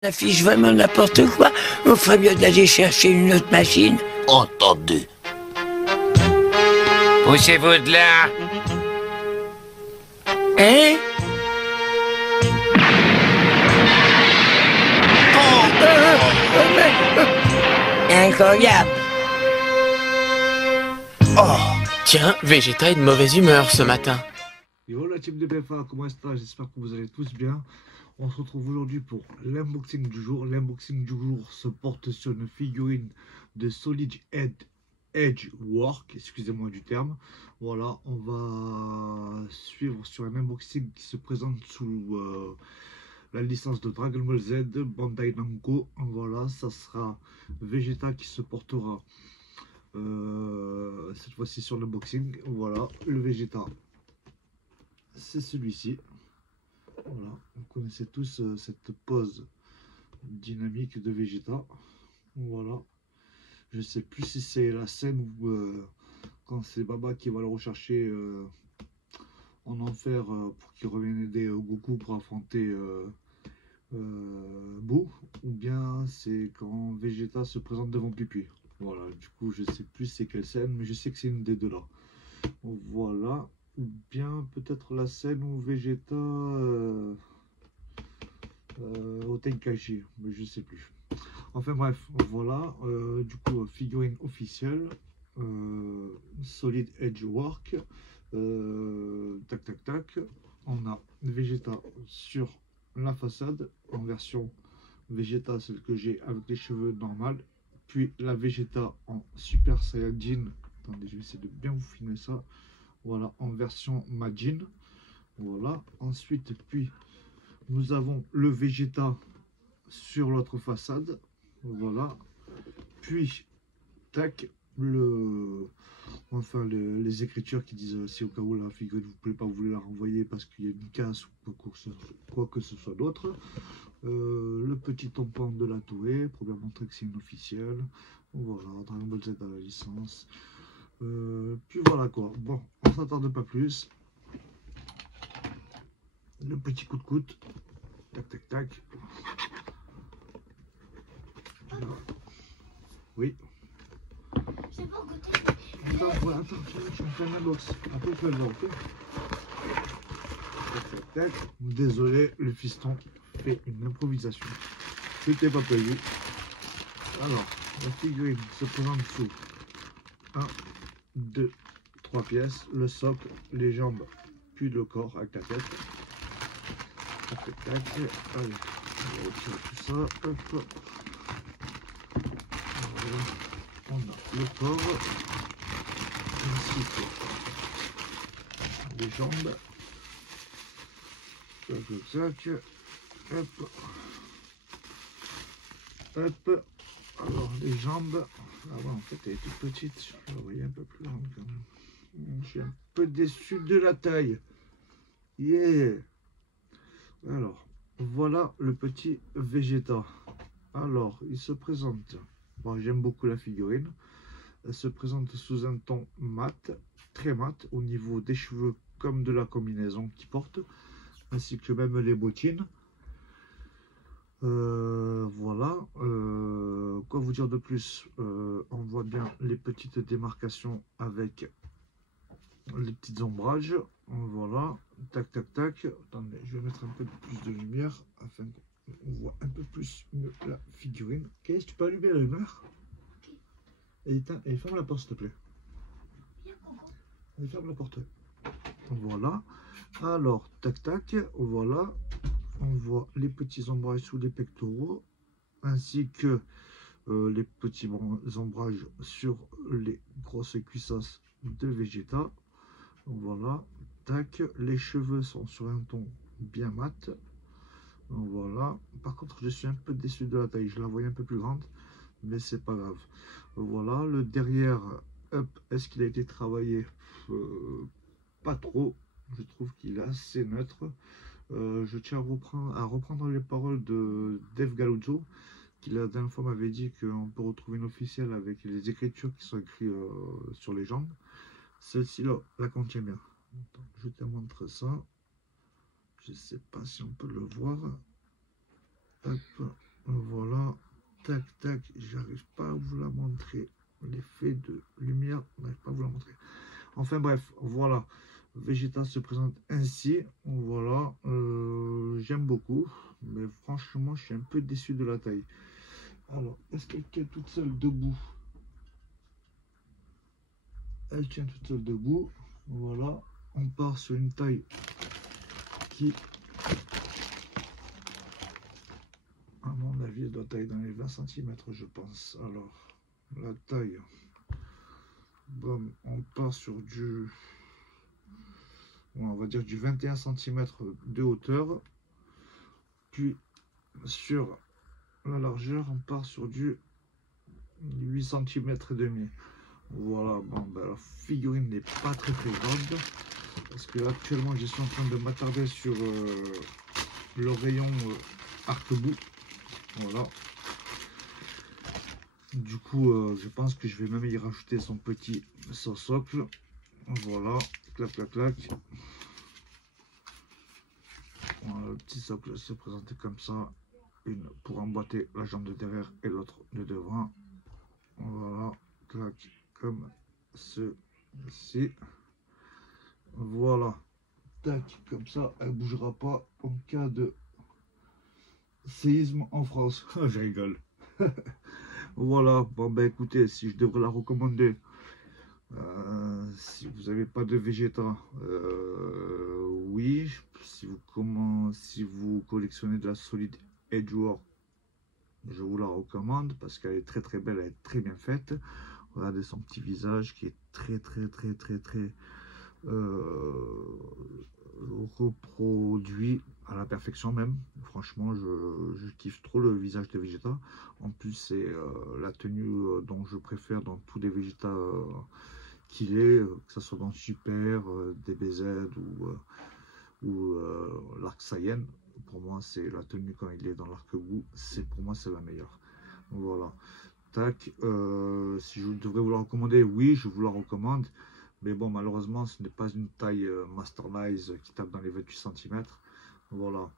Affiche vraiment n'importe quoi. On ferait mieux d'aller chercher une autre machine. Entendu. Poussez-vous de là. Hein? Incroyable. Tiens, Vegeta est de mauvaise humeur ce matin. Yo la team de BFA, comment est-ce que j'espère que vous allez tous bien. On se retrouve aujourd'hui pour l'unboxing du jour. L'unboxing du jour se porte sur une figurine de Solid Edge Work, excusez-moi du terme. Voilà, on va suivre sur un unboxing qui se présente sous la licence de Dragon Ball Z, Bandai Namco. Voilà, ça sera Vegeta qui se portera cette fois-ci sur l'unboxing. Voilà, le Vegeta, c'est celui-ci. Voilà, vous connaissez tous cette pose dynamique de Vegeta. Voilà, je sais plus si c'est la scène où quand c'est Baba qui va le rechercher en enfer pour qu'il revienne aider Goku pour affronter Boo, ou bien c'est quand Vegeta se présente devant Pipi. Voilà, du coup je sais plus c'est quelle scène, mais je sais que c'est une des deux là. Voilà, ou bien peut-être la scène où Vegeta au Tenkaichi, mais je sais plus. Enfin bref, voilà, du coup figurine officielle, Solid Edge Work, tac tac tac. On a Vegeta sur la façade en version Vegeta, celle que j'ai avec les cheveux normales, puis la Vegeta en Super Saiyajin. Attendez, je vais essayer de bien vous filmer ça. Voilà, en version Majin. Voilà, ensuite, puis nous avons le Vegeta sur l'autre façade. Voilà, puis tac, les écritures qui disent si au cas où la figurine vous plaît pas, vous voulez la renvoyer parce qu'il y a une casse ou quoi que ce soit d'autre. Le petit tampon de la Toei pour bien montrer que c'est une officielle. Voilà, Dragon Ball Z à la licence. Puis voilà quoi. Bon, on s'attarde pas plus. Le petit coup de coude. Tac tac tac. Voilà. Oui. C'est pas goûter. Attends, je me fais un box. Après, je fais le voir, ok? Tac, tac, tac. Désolé, le fiston fait une improvisation. C'était pas prévu. Alors, la figurine se présente sous 1, 2, 3 pièces. Le socle, les jambes, puis le corps avec la tête. Tac, tac, tac. Allez, on va retirer tout ça. Hop. Voilà. On a le corps. Ensuite, les jambes. Tac, tac, hop. Hop. Alors, les jambes. Ah ouais, en fait, elle est toute petite. Je la voyais un peu plus grande quand même. Je suis un peu déçu de la taille. Yeah. Alors, voilà le petit Vegeta. Alors, il se présente. Bon, j'aime beaucoup la figurine. Elle se présente sous un ton mat, très mat, au niveau des cheveux comme de la combinaison qu'il porte, ainsi que même les bottines. Voilà. Quoi vous dire de plus? On voit bien les petites démarcations avec les petits ombrages. Voilà. Tac, tac, tac. Attendez, je vais mettre un peu plus de lumière afin qu'on voit un peu plus mieux la figurine. Ok, tu peux allumer la lumière? Et ferme la porte, s'il te plaît. Et ferme la porte. Voilà. Alors, tac, tac. Voilà. On voit les petits ombrages sous les pectoraux, ainsi que les petits ombrages sur les grosses cuissasses de Vegeta. Voilà, tac, les cheveux sont sur un ton bien mat. Voilà, par contre je suis un peu déçu de la taille, je la voyais un peu plus grande, mais c'est pas grave. Voilà, le derrière, hop, est-ce qu'il a été travaillé? Pas trop, je trouve qu'il est assez neutre. Je tiens à reprendre les paroles de Dave Galuzzo, qui la dernière fois m'avait dit qu'on peut retrouver une officielle avec les écritures qui sont écrites sur les jambes. Celle-ci là la contient bien. Attends, je te montre ça. Je sais pas si on peut le voir. Hop. Voilà, tac, tac, j'arrive pas à vous la montrer. L'effet de lumière, je n'arrive pas à vous la montrer. Enfin bref, voilà. Vegeta se présente ainsi. Voilà, j'aime beaucoup. Mais franchement, je suis un peu déçu de la taille. Alors, est-ce qu'elle tient toute seule debout? Elle tient toute seule debout. Voilà, on part sur une taille qui, à mon avis, elle doit tailler dans les 20 cm, je pense. Alors, la taille, bon, on part sur du, on va dire du 21 cm de hauteur. Puis, sur la largeur, on part sur du 8 cm et demi. Voilà, bon, ben, la figurine n'est pas très grande. Parce que là, actuellement, je suis en train de m'attarder sur le rayon arc-bout. Voilà. Du coup, je pense que je vais même y rajouter son petit socle. Voilà, clac, clac, clac. Voilà, le petit socle se présente comme ça. Une pour emboîter la jambe de derrière et l'autre de devant. Voilà, clac, comme ceci. Voilà, tac, comme ça, elle bougera pas en cas de séisme en France. Je rigole. Voilà, bon ben écoutez, si je devrais la recommander, si vous n'avez pas de Vegeta, oui. Si vous collectionnez de la Solid Edge War, je vous la recommande parce qu'elle est très belle, elle est très bien faite. Regardez son petit visage qui est très reproduit à la perfection même. Franchement, je kiffe trop le visage de Vegeta. En plus, c'est la tenue dont je préfère dans tous les Vegeta qu'il est, que ce soit dans Super, DBZ ou l'arc Saiyan. Pour moi, c'est la tenue quand il est dans l'arc-bout. Pour moi, c'est la meilleure. Voilà. Tac. Si je devrais vous la recommander, oui, je vous la recommande. Mais bon, malheureusement, ce n'est pas une taille Mastermize qui tape dans les 28 cm. Voilà,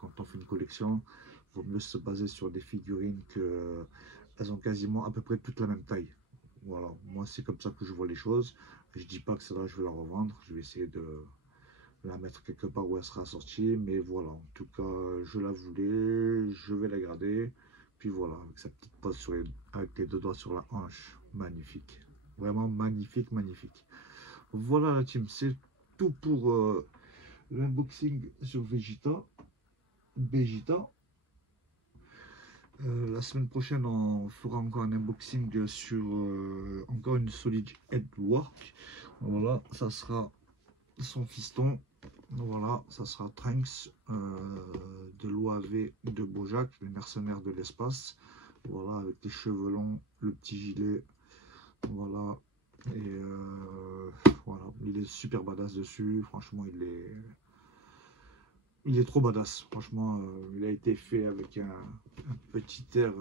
quand on fait une collection, il vaut mieux se baser sur des figurines que elles ont quasiment à peu près toute la même taille. Voilà, moi c'est comme ça que je vois les choses. Je dis pas que celle-là je vais la revendre, je vais essayer de la mettre quelque part où elle sera sortie. Mais voilà, en tout cas, je la voulais, je vais la garder. Puis voilà, avec sa petite pose avec les deux doigts sur la hanche, magnifique. Vraiment magnifique. Voilà la team, c'est tout pour l'unboxing sur Vegeta. La semaine prochaine, on fera encore un unboxing sur encore une Solid Edgework. Voilà, ça sera son fiston. Voilà, ça sera Trunks de l'OAV de Bojack, les mercenaires de l'espace. Voilà, avec les cheveux longs, le petit gilet. Voilà, et voilà, il est super badass dessus. Franchement, il est trop badass. Franchement, il a été fait avec un petit air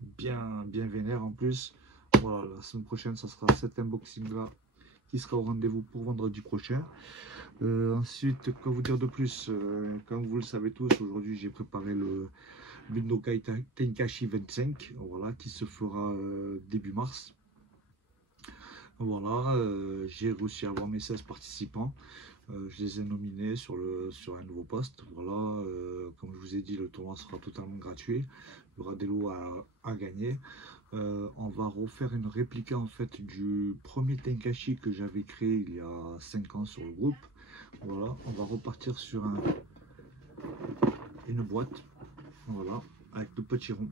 bien vénère en plus. Voilà, la semaine prochaine, ça sera cet unboxing là qui sera au rendez-vous pour vendredi prochain. Ensuite, quoi vous dire de plus, comme vous le savez tous, aujourd'hui j'ai préparé le Budokai Tenkaichi 25, voilà, qui se fera début mars. Voilà, j'ai réussi à avoir mes 16 participants. Je les ai nominés sur un nouveau poste. Voilà, comme je vous ai dit, le tournoi sera totalement gratuit. Il y aura des lots à gagner. On va refaire une réplique en fait du premier Tenkaichi que j'avais créé il y a 5 ans sur le groupe. Voilà, on va repartir sur une boîte, voilà, avec le petit rond.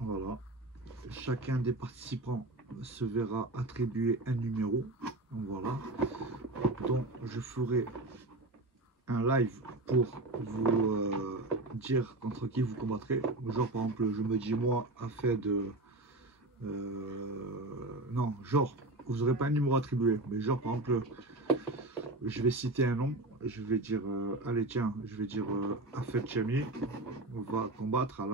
Voilà, chacun des participants se verra attribuer un numéro. Voilà, donc je ferai un live pour vous dire contre qui vous combattrez. Genre par exemple, je me dis moi à fait de non, genre vous n'aurez pas un numéro attribué, mais genre par exemple je vais citer un nom, je vais dire allez tiens, je vais dire Afet Chami, on va combattre à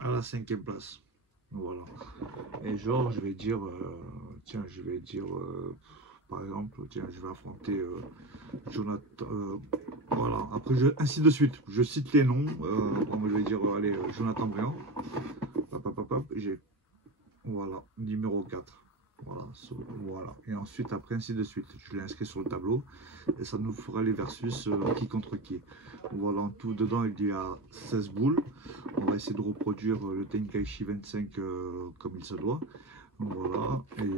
la 5e place. Voilà, et genre je vais dire tiens, je vais dire par exemple exemple, tiens, je vais affronter Jonathan. Voilà, après, ainsi de suite. Je cite les noms. Bon, je vais dire, allez, Jonathan Briand. J'ai. Voilà, numéro 4. Voilà, voilà. Et ensuite, après, ainsi de suite. Je l'ai inscrit sur le tableau. Et ça nous fera les versus qui contre qui. Voilà, en tout, dedans, il y a 16 boules. On va essayer de reproduire le Tenkaichi 25 comme il se doit. Voilà. Et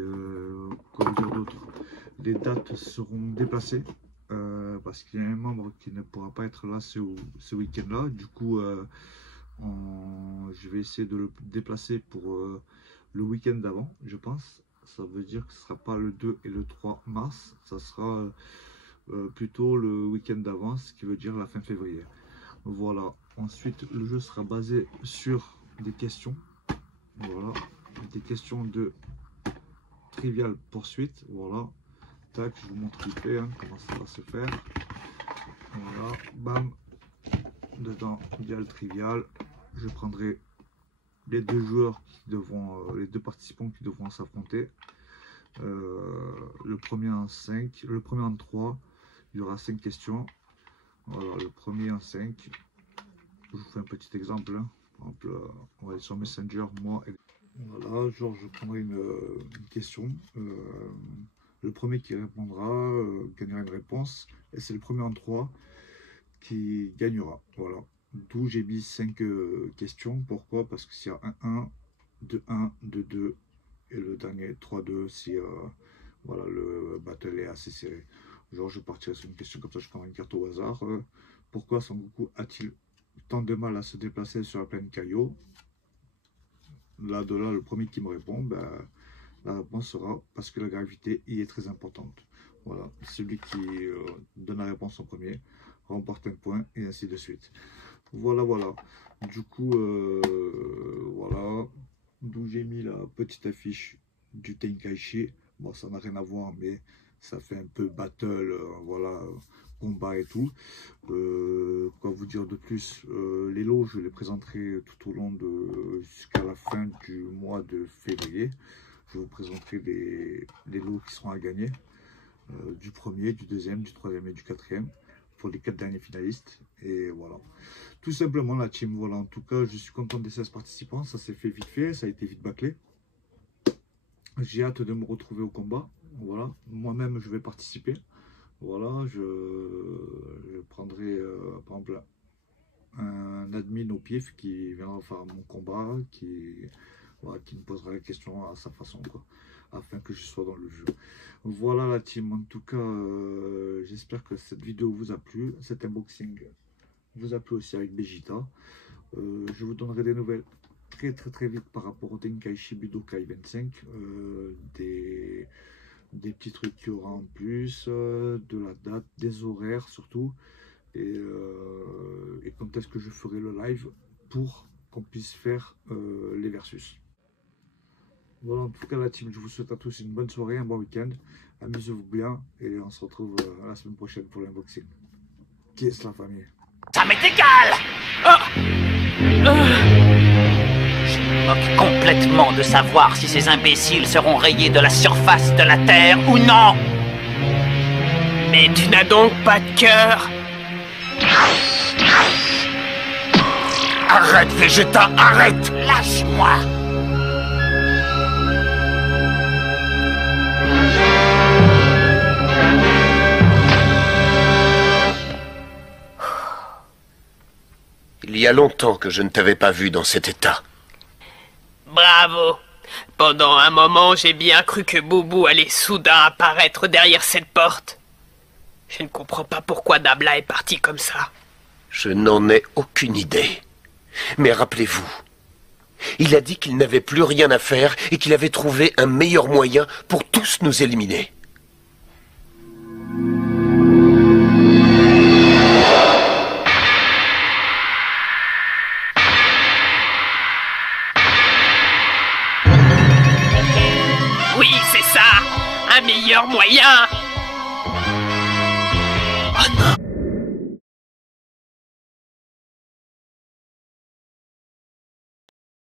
comme dire d'autre, les dates seront déplacées. Parce qu'il y a un membre qui ne pourra pas être là ce week-end-là. Du coup, je vais essayer de le déplacer pour le week-end d'avant, je pense. Ça veut dire que ce ne sera pas le 2 et le 3 mars. Ça sera plutôt le week-end d'avant, ce qui veut dire la fin février. Voilà. Ensuite, le jeu sera basé sur des questions. Voilà. Des questions de trivial poursuite. Voilà. Tac, je vous montre vite fait comment ça va se faire. Voilà. Bam. Dedans, il y a le trivial. Je prendrai les deux joueurs qui devront, les deux participants qui devront s'affronter. Le premier en 5, le premier en 3. Il y aura 5 questions. Voilà, le premier en 5. Je vous fais un petit exemple. Par exemple, on va aller sur Messenger, moi. Et... Voilà, genre je prendrai une question. Le premier qui répondra gagnera une réponse. Et c'est le premier en 3 qui gagnera. Voilà. D'où j'ai mis 5 questions. Pourquoi? Parce que s'il y a un 1, 2, 2 et le dernier 3-2, si voilà, le battle est assez serré. Genre je partirai sur une question comme ça, je prends une carte au hasard. Pourquoi Son Goku a-t-il tant de mal à se déplacer sur la planète Kaio? Là, de là, le premier qui me répond, ben, la réponse sera parce que la gravité y est très importante. Voilà, celui qui donne la réponse en premier remporte un point et ainsi de suite. Voilà, voilà. Du coup, voilà, d'où j'ai mis la petite affiche du Tenkaichi. Bon, ça n'a rien à voir, mais ça fait un peu battle, voilà, combat et tout. Quoi vous dire de plus? Les lots, je les présenterai tout au long de jusqu'à la fin du mois de février. Je vous présenterai les lots qui seront à gagner, du premier, du deuxième, du troisième et du quatrième, pour les 4 derniers finalistes. Et voilà, tout simplement la team. Voilà, en tout cas, je suis content des 16 participants. Ça s'est fait vite fait, ça a été vite bâclé. J'ai hâte de me retrouver au combat. Voilà, moi-même je vais participer. Voilà, je prendrai par exemple un admin au pif qui viendra faire mon combat, voilà, qui me posera la question à sa façon, quoi, afin que je sois dans le jeu. Voilà la team, en tout cas, j'espère que cette vidéo vous a plu, cet unboxing vous a plu aussi avec Vegeta. Je vous donnerai des nouvelles très vite par rapport au Tenkaichi Budokai 25, des petits trucs qu'il y aura en plus, de la date, des horaires surtout, et quand est-ce que je ferai le live pour qu'on puisse faire les versus. Voilà, en tout cas la team, je vous souhaite à tous une bonne soirée, un bon week-end, amusez-vous bien et on se retrouve la semaine prochaine pour l'unboxing. Kiss la famille. Ça m'est égal. Je me moque complètement de savoir si ces imbéciles seront rayés de la surface de la Terre ou non. Mais tu n'as donc pas de cœur? Arrête, Vegeta, arrête! Lâche-moi! Il y a longtemps que je ne t'avais pas vu dans cet état. Bravo! Pendant un moment, j'ai bien cru que Boubou allait soudain apparaître derrière cette porte. Je ne comprends pas pourquoi Nabla est parti comme ça. Je n'en ai aucune idée. Mais rappelez-vous, il a dit qu'il n'avait plus rien à faire et qu'il avait trouvé un meilleur moyen pour tous nous éliminer. Oui, c'est ça! Un meilleur moyen!